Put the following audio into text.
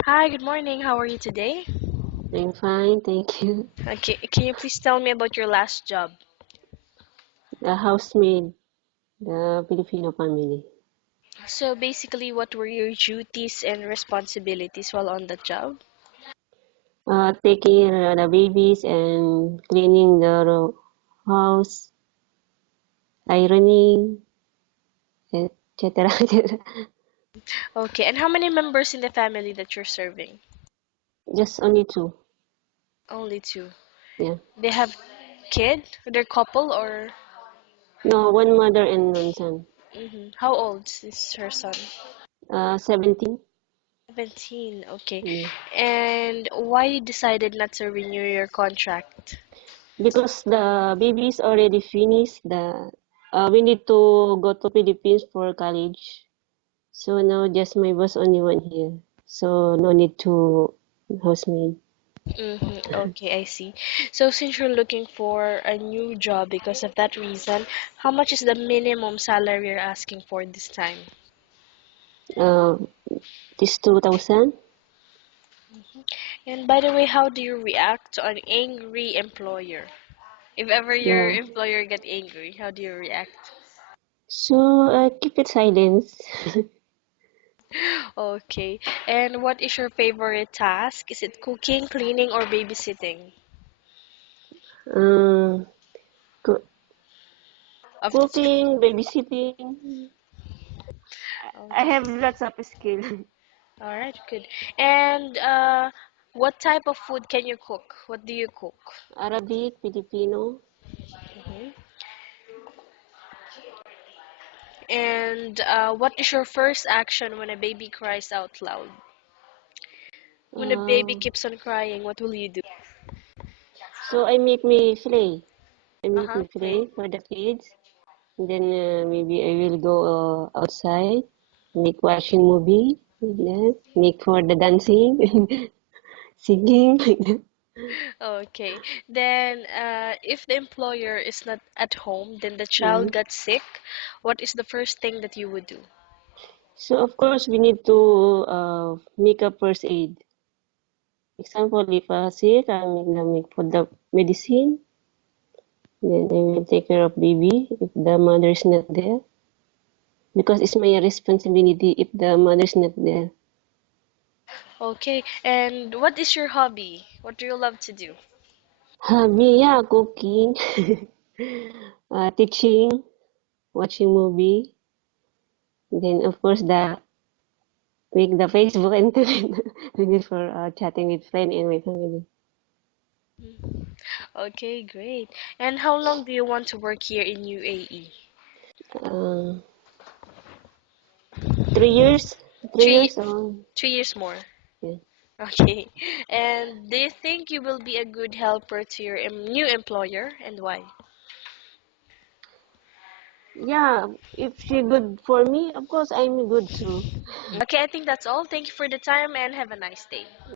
Hi, good morning. How are you today? I'm fine, thank you. Okay, can you please tell me about your last job? The housemaid, the Filipino family. So basically, what were your duties and responsibilities while on the job? Taking care of the babies and cleaning the house, ironing, etc. Okay, and how many members in the family that you're serving? Just only two. Only two. Yeah. They have kid? They're couple or? No, one mother and one son. How old is her son? 17. 17. Okay. Yeah. And why you decided not to renew your contract? Because the baby is already finished. We need to go to Philippines for college. So now just my boss only one here. So no need to housemaid. Okay, I see. So since you're looking for a new job because of that reason, how much is the minimum salary you're asking for this time? Uh, this 2000. And by the way, how do you react to an angry employer? If ever your Yeah. employer get angry, how do you react? So keep it silence. Okay. And what is your favorite task? Is it cooking, cleaning, or babysitting? uh, co- Of the two. Cooking, babysitting. I have Okay. lots of skill. All right, good. And what type of food can you cook? What do you cook? Arabic, Filipino. Mhm. And what is your first action when a baby cries out loud? When a baby Uh, keeps on crying, what will you do? so I make me play. I make Uh-huh, me play. play for the kids. Then maybe I will go outside, make watching movie, like that. Make for the dancing, singing, like that. Okay. Then, if the employer is not at home, then the child Mhm. got sick, what is the first thing that you would do? So of course we need to make a first aid. Example, if sick, make for the medicine. Then I will take care of baby if the mother is not there. Because it's my responsibility if the mother is not there. Okay. And what is your hobby? What do you love to do? Hobby, yeah, cooking, teaching, watching movie. Then of course make the Facebook and Twitter for chatting with friend and my family. Mhm. Okay, great. And how long do you want to work here in UAE? Uh, 3 years, three Three, years. 3 years more. Yeah. Okay. And do you think you will be a good helper to your new employer and why? Yeah, if she good for me, of course I'm good too. Okay, I think that's all. Thank you for the time and have a nice day.